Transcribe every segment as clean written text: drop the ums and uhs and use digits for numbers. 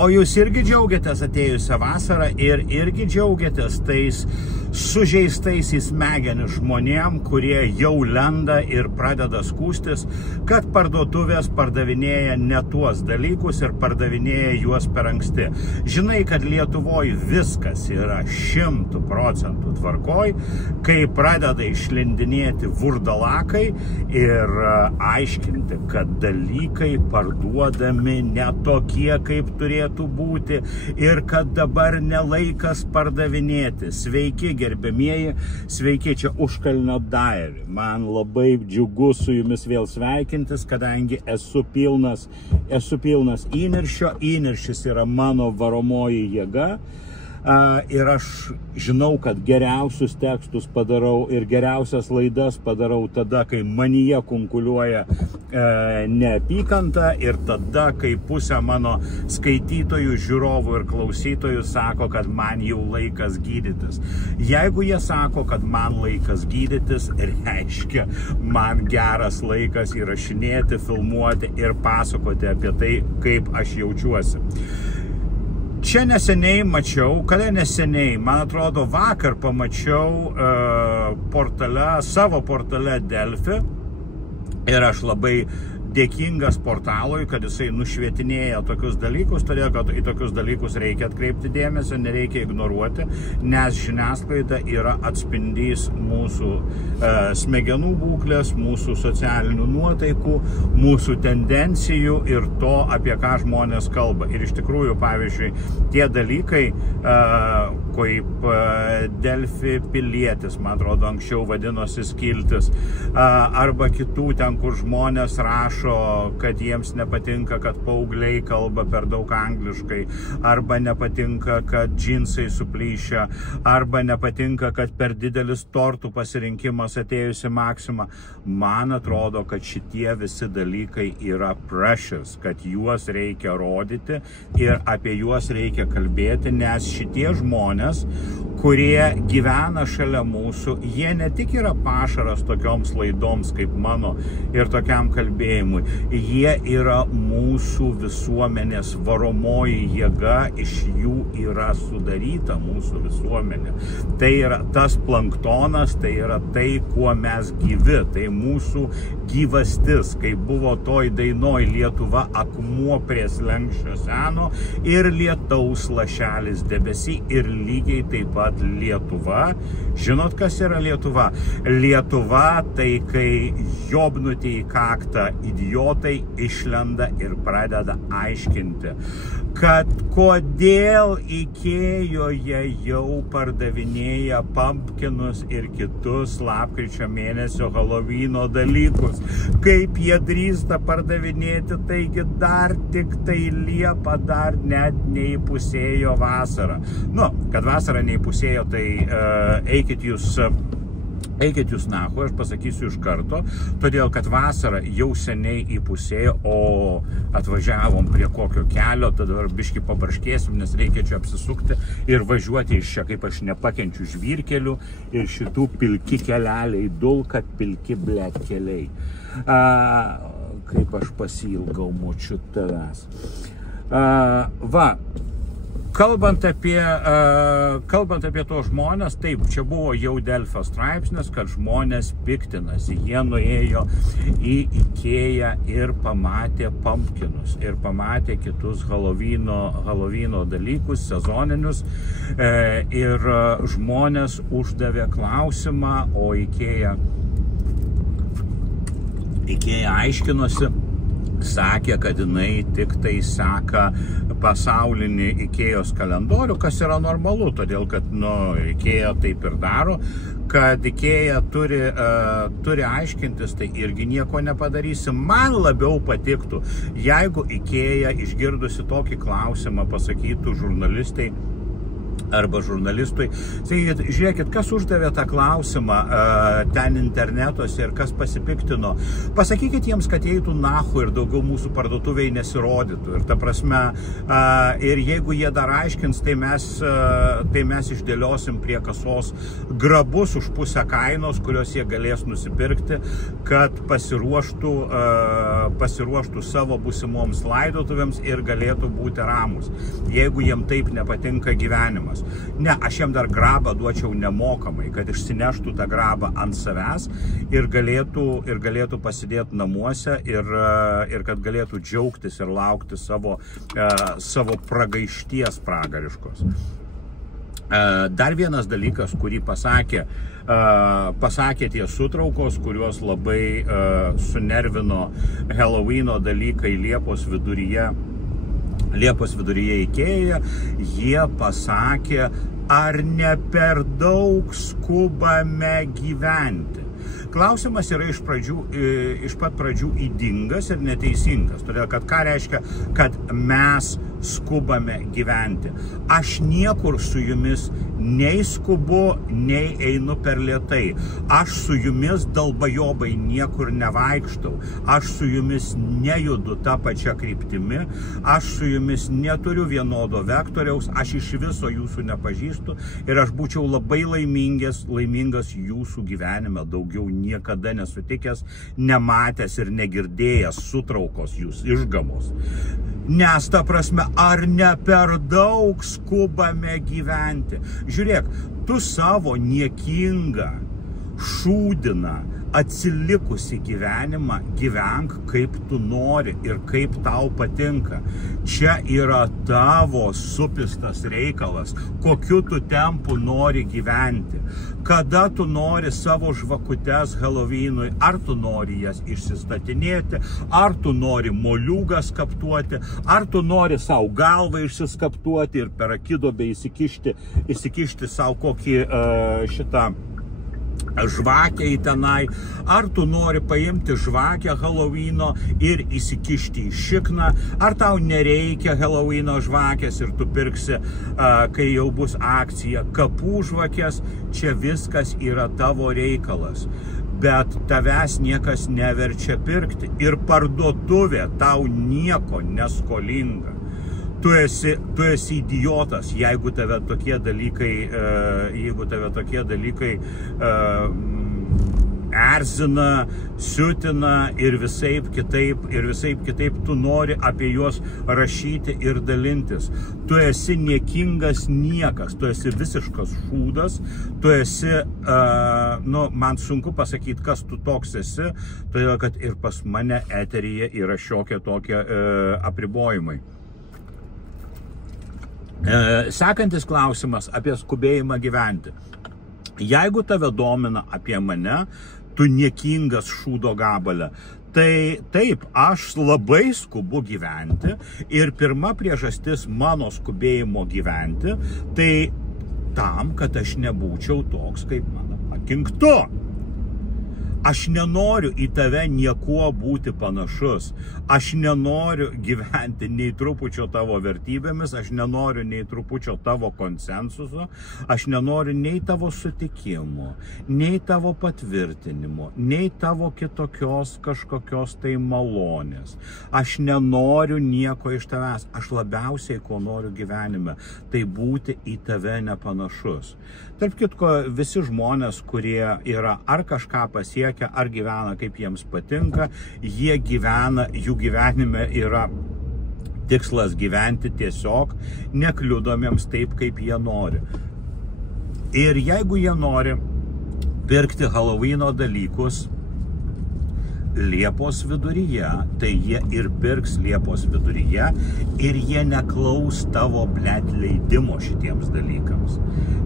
O jūs irgi džiaugiatės atėjusią vasarą ir irgi džiaugiatės tais sužeistais į smegenis žmonėm, kurie jau lenda ir pradeda skųstis, kad parduotuvės pardavinėja ne tuos dalykus ir pardavinėja juos per anksti. Žinai, kad Lietuvoje viskas yra 100% tvarkoj, kai pradeda išlindinėti vurdalakai ir aiškinti, kad dalykai parduodami ne tokie, kaip turėtų būti ir kad dabar nelaikas pardavinėti. Sveiki, gerbėmieji, sveiki, čia Užkalnio Diary. Man labai džiugu su jumis vėl sveikintis, kadangi esu pilnas įniršio. Įniršis yra mano varomoji jėga. Ir aš žinau, kad geriausius tekstus padarau ir geriausias laidas padarau tada, kai manyje kunkuliuoja neapykanta ir tada, kai pusė mano skaitytojų, žiūrovų ir klausytojų sako, kad man jau laikas gydytis. Jeigu jie sako, kad man laikas gydytis, reiškia, man geras laikas įrašinėti, filmuoti ir pasakoti apie tai, kaip aš jaučiuosi. Čia neseniai mačiau, man atrodo vakar pamačiau savo portale Delfi ir aš labai dėkingas portalui, kad jisai nušvietinėja tokius dalykus, todėl kad į tokius dalykus reikia atkreipti dėmesį, nereikia ignoruoti, nes žiniasklaida yra atspindys mūsų smegenų būklės, mūsų socialinių nuotaikų, mūsų tendencijų ir to, apie ką žmonės kalba. Ir iš tikrųjų, pavyzdžiui, tie dalykai, kaip Delfi pilietis, man atrodo, anksčiau vadinosi skiltis, arba kitų ten, kur žmonės rašo, kad jiems nepatinka, kad paaugliai kalba per daug angliškai, arba nepatinka, kad džinsai suplyšia, arba nepatinka, kad per didelis tortų pasirinkimas atėjusi Maxima. Man atrodo, kad šitie visi dalykai yra precious, kad juos reikia rodyti ir apie juos reikia kalbėti, nes šitie žmonės, kurie gyvena šalia mūsų, jie ne tik yra pašaras tokioms laidoms kaip mano ir tokiam kalbėjimui, jie yra mūsų visuomenės varomoji jėga, iš jų yra sudaryta mūsų visuomenė. Tai yra tas planktonas, tai yra tai, kuo mes gyvi, tai mūsų gyvastis, kai buvo toj dainoj Lietuva akmuo prie slenksčio seno ir lietaus lašelis debesy ir lygiai taip pat Lietuva. Žinot, kas yra Lietuva? Lietuva tai, kai jobnutį į kaktą idiotai išlenda ir pradeda aiškinti, kad kodėl Ikėjoje jau pardavinėja pumpkinus ir kitus lapkričio mėnesio Halovyno dalykus. Kaip jie drįsta pardavinėti, taigi dar tik tai Liepa, dar net neįpusėjo vasarą. Nu, kad vasara neįpusėjo, tai eikit jūs nahu, aš pasakysiu iš karto, todėl kad vasara jau seniai įpusėjo, o atvažiavom prie kokio kelio, tada biškį pabarškėsim, nes reikia čia apsisukti ir važiuoti iš čia, kaip aš nepakenčiu žvyrkelių ir šitų pilki keleliai, dulka pilki blet keliai. Kaip aš pasiilgau močiu tavęs. Kalbant apie tos žmonės, taip, čia buvo jau Delfio straipsnis, kad žmonės piktinasi. Jie nuėjo į Ikėją ir pamatė pumpkinus ir pamatė kitus Halovyno dalykus, sezoninius. Ir žmonės uždavė klausimą, o Ikėja aiškinosi, sakė, kad jinai tik tai seka pasaulinį Ikėjos kalendorių, kas yra normalu, todėl kad, Ikėja taip ir daro, kad Ikėja turi aiškintis, tai irgi nieko nepadarysi. Man labiau patiktų, jeigu Ikėja išgirdusi tokį klausimą pasakytų žurnalistai, arba žurnalistui. Sakykit, žiūrėkit, kas uždavė tą klausimą ten internetuose ir kas pasipiktino. Pasakykit jiems, kad eitų nahu ir daugiau mūsų parduotuviai nesirodytų. Ir ta prasme, ir jeigu jie dar aiškins, tai mes išdėliosim prie kasos grabus už pusę kainos, kurios jie galės nusipirkti, kad pasiruoštų savo būsimoms laidotuvėms ir galėtų būti ramus, jeigu jiem taip nepatinka gyvenimas. Ne, aš jiem dar grabą duočiau nemokamai, kad išsineštų tą grabą ant savęs ir galėtų pasidėti namuose ir kad galėtų džiaugtis ir laukti savo pragaišties pragariškos. Dar vienas dalykas, kurį pasakė tie sutraukos, kuriuos labai sunervino Halloweeno dalykai Liepos viduryje Ikėjoje, jie pasakė, ar ne per daug skubame gyventi. Klausimas yra iš pat pradžių ydingas ir neteisingas, todėl kad ką reiškia, kad mes skubame gyventi. Aš niekur su jumis nei skubu, nei einu per lėtai. Aš su jumis dalbajobai niekur nevaikštau. Aš su jumis nejudu tą pačią kryptimi. Aš su jumis neturiu vienodo vektoriaus. Aš iš viso jūsų nepažįstu. Ir aš būčiau labai laimingas jūsų gyvenime, daugiau niekada nesutikęs, nematęs ir negirdėjęs sutraukos jūs išgamos. Nes, ta prasme, ar ne per daug skubame gyventi? Žiūrėk, tu savo niekingą, šūdiną, atsilikusi gyvenimą gyvenk kaip tu nori ir kaip tau patinka. Čia yra tavo supistas reikalas, kokiu tu tempu nori gyventi. Kada tu nori savo žvakutes Halloweenui, ar tu nori jas išsistatinėti, ar tu nori moliūgą skaptuoti, ar tu nori savo galvą išsiskaptuoti ir per akidobę įsikišti savo kokį žvakę į tenai, ar tu nori paimti žvakę Halloweeno ir įsikišti į šikną, ar tau nereikia Halloweeno žvakės ir tu pirksi, kai jau bus akcija, kapų žvakės, čia viskas yra tavo reikalas. Bet tavęs niekas neverčia pirkti ir parduotuvė tau nieko neskolinga. Tu esi idiotas, jeigu tave tokie dalykai erzina, siutina ir visaip kitaip tu nori apie juos rašyti ir dalintis. Tu esi niekingas niekas, tu esi visiškas šūdas, tu esi, man sunku pasakyti, kas tu toks esi, todėl kad ir pas mane eteryje yra šiokie tokie apribojimai. Sekantis klausimas apie skubėjimą gyventi. Jeigu tave domina apie mane, tu niekingas šūdo gabalė, tai taip, aš labai skubu gyventi ir pirma priežastis mano skubėjimo gyventi, tai tam, kad aš nebūčiau toks, kaip mano pakinktu. Aš nenoriu į tave niekuo būti panašus. Aš nenoriu gyventi nei trupučio tavo vertybėmis, aš nenoriu nei trupučio tavo konsensuso, aš nenoriu nei tavo sutikimo, nei tavo patvirtinimo, nei tavo kitokios kažkokios tai malonės. Aš nenoriu nieko iš tavęs. Aš labiausiai, ko noriu gyvenime, tai būti į tave nepanašus. Tarp kitko, visi žmonės, kurie yra ar kažką pasiekę, ar gyvena kaip jiems patinka, jų gyvenime yra tikslas gyventi tiesiog nekliudomiems taip, kaip jie nori. Ir jeigu jie nori pirkti Halloweeno dalykus Liepos viduryje, tai jie ir pirks Liepos viduryje ir jie neklaus tavo leidimo šitiems dalykams.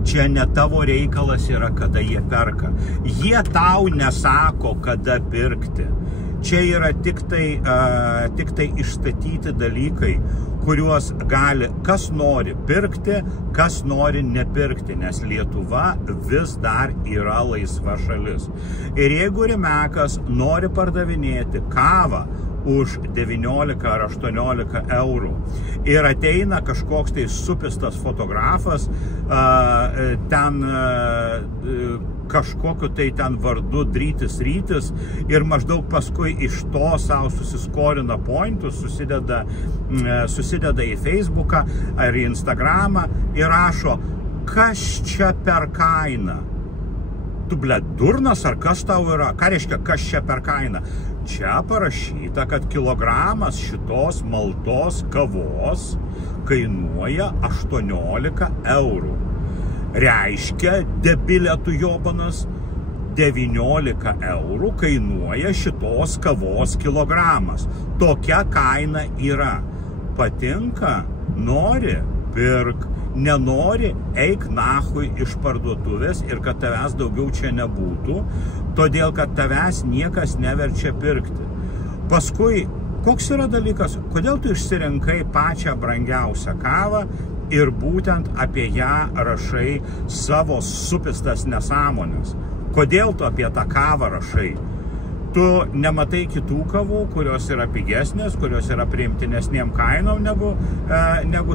Čia ne tavo reikalas yra, kada jie perka. Jie tau nesako, kada pirkti. Čia yra tik tai išstatyti dalykai, kuriuos gali kas nori pirkti, kas nori nepirkti, nes Lietuva vis dar yra laisva šalis. Ir jeigu Rimekas nori pardavinėti kavą už 19 ar 18 eurų. Ir ateina kažkoks tai supistas fotografas, ten kažkokiu tai ten vardu Drytis Rytis ir maždaug paskui iš to savo susiskorina pointus, susideda į Facebooką ar į Instagramą ir rašo, kas čia per kainą? Tu, blėt, durnas ar kas tau yra? Ką reiškia, kas čia per kainą? Čia parašyta, kad kilogramas šitos maltos kavos kainuoja 18 eurų. Reiškia, debilė tu jobanas, 19 eurų kainuoja šitos kavos kilogramas. Tokia kaina yra. Patinka? Nori? Pirk. Nenori? Eik nahui iš parduotuvės ir kad tavęs daugiau čia nebūtų, todėl kad tavęs niekas neverčia pirkti. Paskui, koks yra dalykas, kodėl tu išsirinkai pačią brangiausią kavą ir būtent apie ją rašai savo supistas nesąmonės? Kodėl tu apie tą kavą rašai? Tu nematai kitų kavų, kurios yra pigesnės, kurios yra priimtinesnėm kainom negu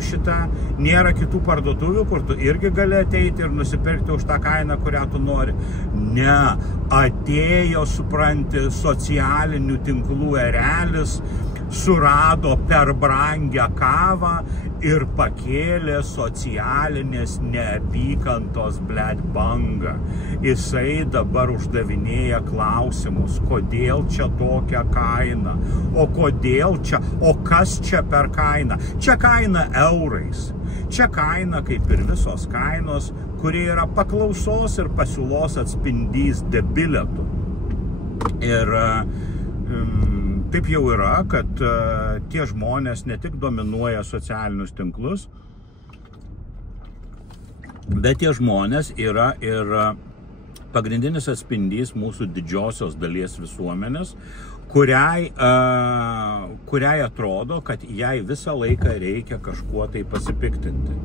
šita. Nėra kitų parduotuvių, kur tu irgi gali ateiti ir nusipirkti už tą kainą, kurią tu nori. Ne, atėjo, supranti, socialinių tinklų erelis, surado per brangią kavą ir pakėlė socialinės neapykantos, blėt, bangą. Jisai dabar uždavinėja klausimus, kodėl čia tokia kaina, o kodėl čia, o kas čia per kainą. Čia kaina eurais. Čia kaina, kaip ir visos kainos, kurie yra paklausos ir pasiūlos atspindys debiletų. Ir taip jau yra, kad tie žmonės ne tik dominuoja socialinius tinklus, bet tie žmonės yra ir pagrindinis atspindys mūsų didžiosios dalies visuomenės, kuriai atrodo, kad jai visą laiką reikia kažkuo tai pasipiktinti.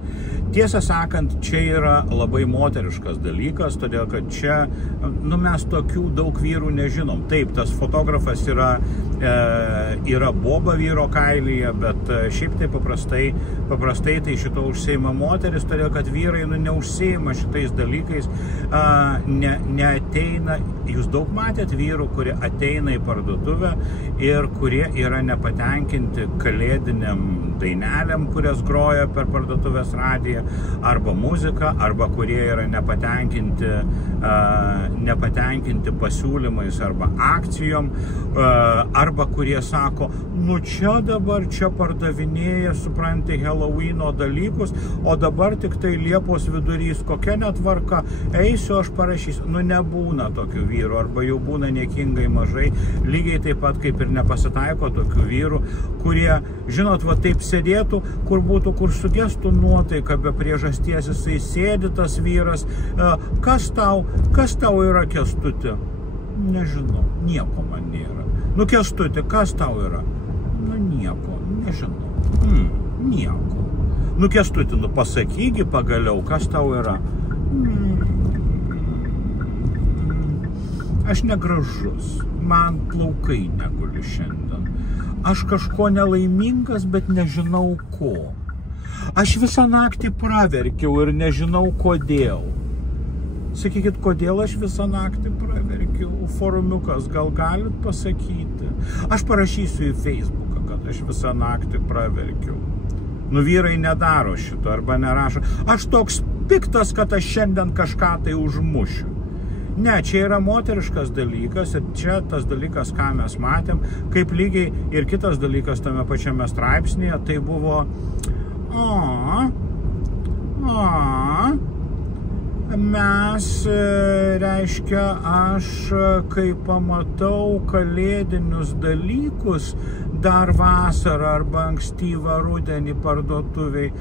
Tiesą sakant, čia yra labai moteriškas dalykas, todėl kad čia, mes tokių daug vyrų nežinom. Taip, tas fotografas yra boba vyro kailyje, bet šiaip tai paprastai tai šito užsiima moteris, todėl kad vyrai neužsiima šitais dalykais, neateina. Jūs daug matėt vyrų, kurie ateina į parduotuvę ir kurie yra nepatenkinti kalėdiniam dainelėm, kurias groja per parduotuvės radiją, arba muziką, arba kurie yra nepatenkinti pasiūlymais arba akcijom, arba kurie sako, čia dabar čia pardavinėja, supranti, Halloweeno dalykus, o dabar tik tai Liepos vidurys, kokia netvarka, eisiu, aš parašysiu. Nebūna tokių vyrų, arba jau būna niekingai mažai, lygiai taip pat kaip ir nepasitaiko tokių vyrų, kurie, žinot, va taip sėdėtų, kur sugestų nuotaika be priežasties, jisai sėdi tas vyras, kas tau yra, Kęstuti? Nežinau, nieko man nėra. Kęstuti, kas tau yra? Nieko, nežinau, nieko. Kęstuti, pasakygi pagaliau, kas tau yra? Aš negražus, man plaukai neguli šiandien. Aš kažko nelaimingas, bet nežinau ko. Aš visą naktį praverkiau ir nežinau kodėl. Sakykit, kodėl aš visą naktį praverkiau? Forumiukas, gal galit pasakyti? Aš parašysiu į Facebooką, kad aš visą naktį praverkiau. Vyrai nedaro šito arba nerašo. Aš toks piktas, kad aš šiandien kažką tai užmušiu. Ne, čia yra moteriškas dalykas ir čia tas dalykas, ką mes matėm, kaip lygiai ir kitas dalykas tame pačiame straipsnėje, tai buvo mes, reiškia, aš kai pamatau kalėdinius dalykus dar vasarą arba ankstyvą rudenį parduotuviai,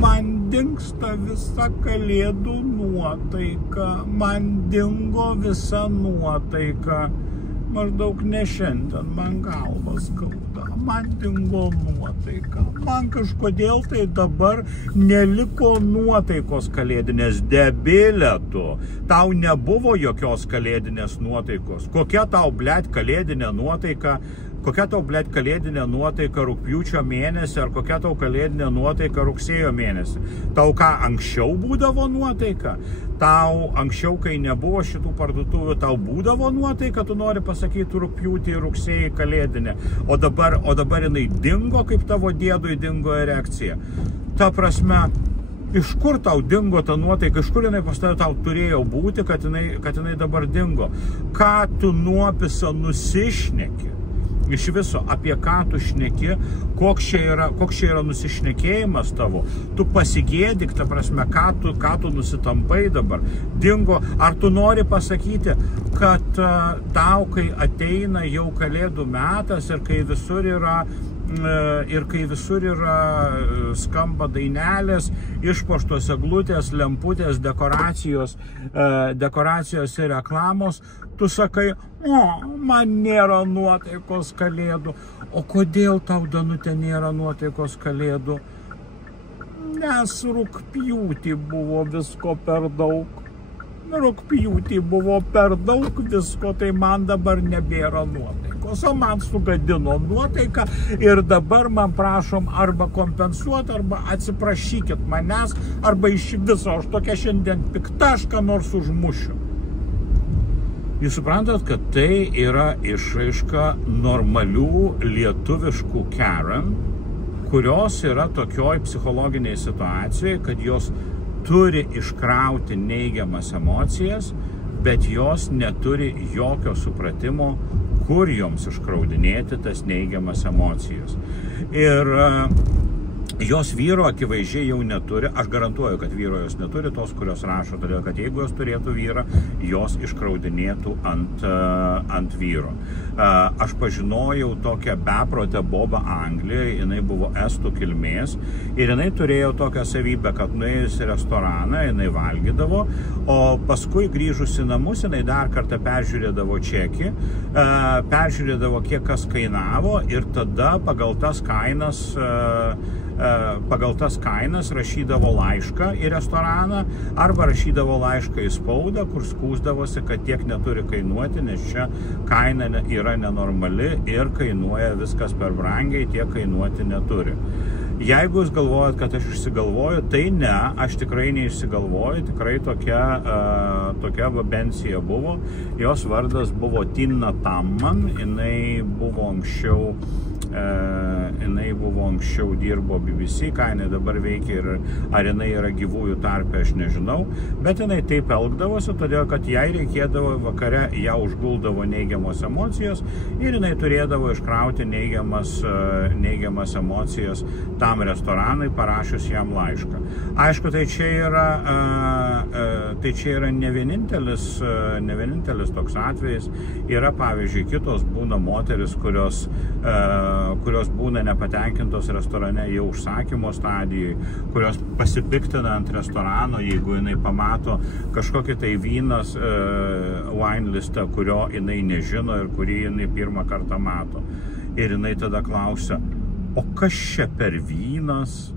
man dingsta visa kalėdų nuotaika, man dingo visa nuotaika. Maždaug ne šiandien, man galvas skauda, man dingo nuotaika. Man kažkodėl tai dabar neliko nuotaikos kalėdinės, debilė tu. Tau nebuvo jokios kalėdinės nuotaikos. Kokia tau, blėt, kalėdinė nuotaika, Kokia tau, blėt, kalėdinė nuotaika rugpjūčio mėnesį ar kokia tau kalėdinė nuotaika rugsėjo mėnesį? Tau ką, anksčiau būdavo nuotaika? Tau anksčiau, kai nebuvo šitų parduotuvių, tau būdavo nuotaika, tu nori pasakyti rugpjūtį, rugsėjį kalėdinė, o dabar jinai dingo, kaip tavo dėdui dingo erekcija. Ta prasme, iš kur tau dingo ta nuotaika, iš kur jinai pas tau turėjo būti, kad jinai dabar dingo? Ką tu nuopisa nusišneki? Iš viso, apie ką tu šneki, koks čia yra nusišnekėjimas tavo, tu pasigėdik, ta prasme, ką tu nusitampai dabar, dingo, ar tu nori pasakyti, kad tau, kai ateina jau kalėdų metas ir kai visur yra skamba dainelės, išpuoštos eglutės, lemputės, dekoracijos ir reklamos, tu sakai, man nėra nuotaikos kalėdų. O kodėl tau, Danutė, nėra nuotaikos kalėdų? Nes rugpjūtį buvo visko per daug. Rugpjūtį buvo per daug visko, tai man dabar nebėra nuotaikos. O man sugadino nuotaiką ir dabar man prašom arba kompensuoti, arba atsiprašykit manęs, arba iš viso, aš tokia šiandien pikta, aš ką nors užmušiu. Jūs suprantat, kad tai yra išraiška normalių lietuviškų Karen, kurios yra tokioj psichologiniai situacijai, kad jos turi iškrauti neigiamas emocijas, bet jos neturi jokio supratimo, kur joms iškraudinėti tas neigiamas emocijas. Ir jos vyro akivaizdžiai jau neturi, aš garantuoju, kad vyro jos neturi, tos, kurios rašo, todėl kad jeigu jos turėtų vyrą, jos iškraudinėtų ant vyro. Aš pažinojau tokią beprotę Bobą Anglijoje, jinai buvo estų kilmės ir jinai turėjo tokią savybę, kad nuėjus į restoraną, jinai valgydavo, o paskui grįžus į namus, jinai dar kartą peržiūrėdavo čekį, peržiūrėdavo, kiek kas kainavo ir tada pagal tas kainas rašydavo laišką į restoraną arba rašydavo laišką į spaudą, kur skųsdavosi, kad tiek neturi kainuoti, nes čia kaina yra nenormali ir kainuoja viskas per brangiai, tiek kainuoti neturi. Jeigu jūs galvojat, kad aš išsigalvoju, tai ne, aš tikrai neišsigalvoju, tikrai tokia vabencija buvo. Jos vardas buvo Tina Tamman, jinai buvo anksčiau dirbo BBC, ką jinai dabar veikia ir ar jinai yra gyvųjų tarpe, aš nežinau, bet jinai taip elgdavosi, todėl kad jai reikėdavo vakare, ją užguldavo neigiamos emocijos ir jinai turėdavo iškrauti neigiamas emocijas tam restoranui, parašius jam laišką. Aišku, tai čia yra ne vienintelis toks atvejis. Yra, pavyzdžiui, kitos būna moteris, kurios būna nepatenkintos restorane jau užsakymo stadijai, kurios pasipiktina ant restorano, jeigu jinai pamato kažkokį tai vynas wine listą, kurio jinai nežino ir kurį jinai pirmą kartą mato. Ir jinai tada klausia, o kas čia per vynas?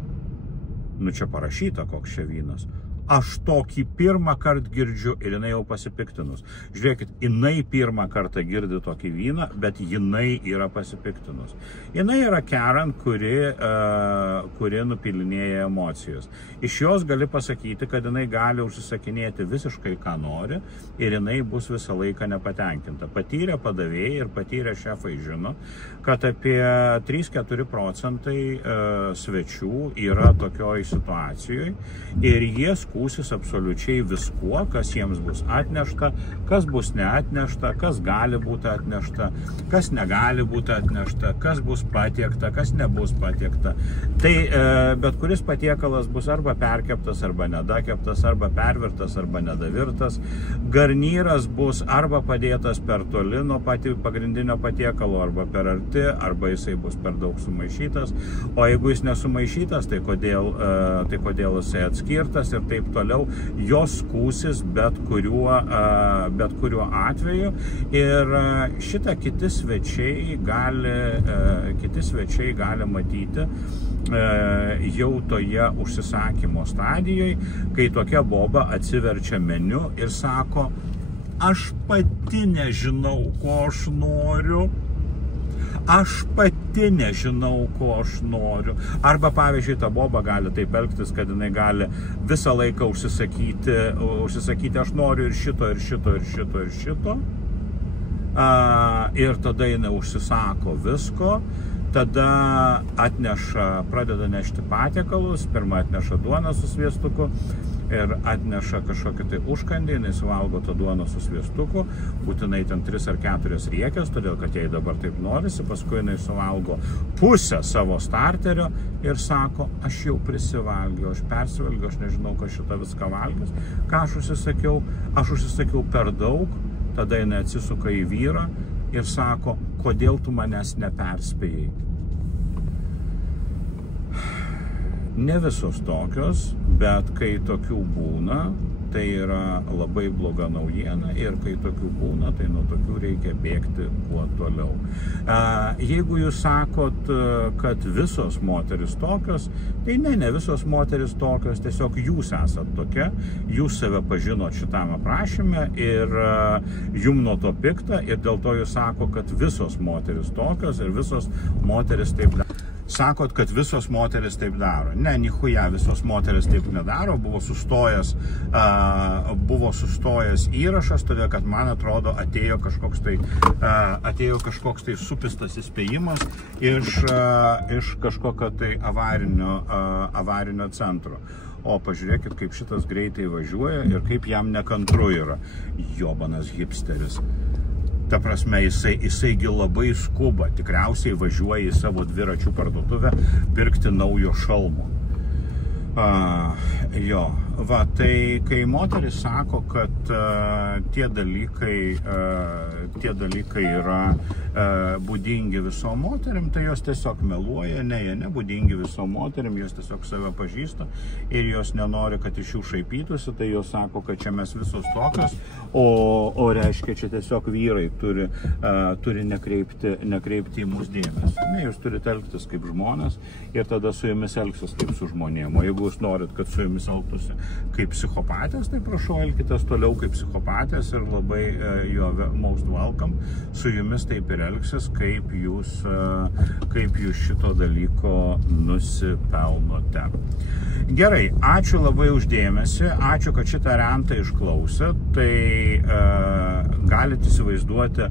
Nu, čia parašyta, koks čia vynas. Aš tokį pirmą kartą girdžiu ir jinai jau pasipiktinus. Žiūrėkit, jinai pirmą kartą girdi tokį vyną, bet jinai yra pasipiktinus. Jinai yra Karen, kuri nupilinėja emocijas. Iš jos gali pasakyti, kad jinai gali užsisakinėti visiškai ką nori ir jinai bus visą laiką nepatenkinta. Patyrę padavėjai ir patyrę šefai žino, kad apie 3-4% svečių yra tokioj situacijoje ir jie skūsis absoliučiai viskuo, kas jiems bus atnešta, kas bus neatnešta, kas gali būti atnešta, kas negali būti atnešta, kas bus patiekta, kas nebus patiekta. Tai bet kuris patiekalas bus arba perkeptas, arba nedakeptas, arba pervirtas, arba nedavirtas. Garnyras bus arba padėtas per toli nuo pagrindinio patiekalo, arba per arti, arba jisai bus per daug sumaišytas. O jeigu jis nesumaišytas, tai kodėl jisai atskirtas ir taip toliau, jos skūsis bet kuriuo atveju. Ir šitą kiti svečiai gali matyti jau toje užsisakymo stadijoje, kai tokia boba atsiverčia meniu ir sako, aš pati nežinau, ko aš noriu. aš pati nežinau, ko aš noriu. Arba, pavyzdžiui, ta boba gali taip elgtis, kad jinai gali visą laiką užsisakyti, aš noriu ir šito, ir šito, ir šito, ir šito. Ir tada jinai užsisako visko, tada pradeda nešti patiekalus, pirmą atneša duoną su sviestuku ir atneša kažkokį tai užkandį, jinai suvalgo tą duoną su sviestuku, būtinai ten 3 ar 4 riekės, todėl kad jai dabar taip norisi, paskui jinai suvalgo pusę savo starterio ir sako, aš jau prisivalgiau, aš persivalgiau, aš nežinau, ką šitą viską valgys, ką aš užsisakiau per daug, tada jinai atsisuka į vyrą ir sako, kodėl tu manęs neperspėjai. Ne visos tokios, bet kai tokių būna, tai yra labai bloga naujiena ir kai tokių būna, tai nuo tokių reikia bėgti kuo toliau. Jeigu jūs sakot, kad visos moteris tokios, tai ne visos moteris tokios, tiesiog jūs esat tokia, jūs save pažinot šitame aprašyme ir jum nuo to pikta ir dėl to jūs sako, kad visos moteris tokios ir visos moteris taip daro. Sakot, kad visos moteris taip daro. Ne, nichuja, visos moteris taip nedaro. Buvo sustojęs įrašas, todėl kad, man atrodo, atėjo kažkoks tai supistas įspėjimas iš kažkokio tai avarinio centro. O pažiūrėkit, kaip šitas greitai važiuoja ir kaip jam nekantru yra. Jobanas hipsteris. Ta prasme, jisai labai skuba, tikriausiai važiuoja į savo dviračių parduotuvę pirkti naujo šalmo. Tai kai moteris sako, kad tie dalykai yra būdingi visom moterim, tai jos tiesiog meluoja, jie nebūdingi visom moterim, jos tiesiog save pažįsta ir jos nenori, kad iš jų šaipytųsi, tai jos sako, kad čia mes visos tokios, o reiškia, čia tiesiog vyrai turi nekreipti į mus dėmesį. Ne, jūs turite elgtis kaip žmonės ir tada su jumis elgsis kaip su žmonėm. O jeigu jūs norit, kad su jumis elgtųsi kaip psichopatės, tai prašau, elkitės toliau kaip psichopatės ir labai most welcome. Su jumis taip ir elgsis, kaip jūs šito dalyko nusipelnote. Gerai, ačiū labai uždėmesį, ačiū, kad šitą rentą išklausėt. Tai galite įsivaizduoti,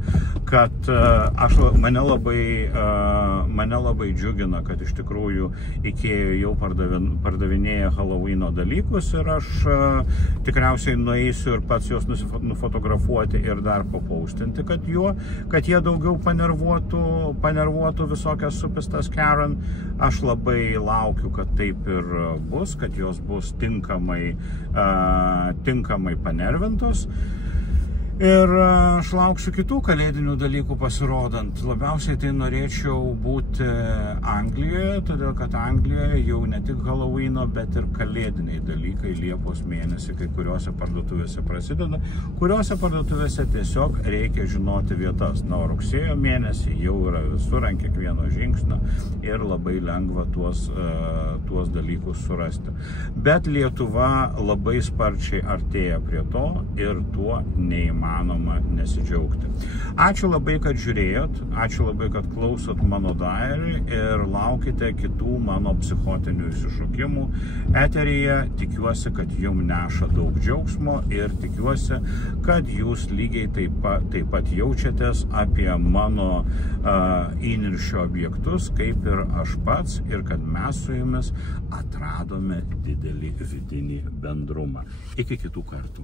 kad mane labai džiugina, kad iš tikrųjų IKEA jau pardavinėja Halloweeno dalykus ir aš tikriausiai nueisiu ir pats juos nufotografuoti ir dar papaustinti, kad jie daugiau panervuotų visokias supistas Karen. Aš labai laukiu, kad taip ir bus, kad jos bus tinkamai panervintos. Ir aš lauksiu kitų kalėdinių dalykų pasirodant. Labiausiai tai norėčiau būti Anglijoje, todėl kad Anglijoje jau ne tik Halloweeno, bet ir kalėdiniai dalykai Liepos mėnesį kai kuriuose parduotuvėse prasideda, kuriuose parduotuvėse tiesiog reikia žinoti vietas. Na, rugsėjo mėnesį jau yra visur ant kiekvieno žingsnio ir labai lengva tuos dalykus surasti. Bet Lietuva labai sparčiai artėja prie to ir tuo neįmanoma nesidžiaugti. Ačiū labai, kad žiūrėjot, ačiū labai, kad klausot mano diary ir laukite kitų mano psichotinių išsišokimų eteryje. Tikiuosi, kad jums neša daug džiaugsmo ir tikiuosi, kad jūs lygiai taip pat jaučiatės apie mano įniršio objektus, kaip ir aš pats, ir kad mes su jumis atradome didelį vidinį bendrumą. Iki kitų kartų.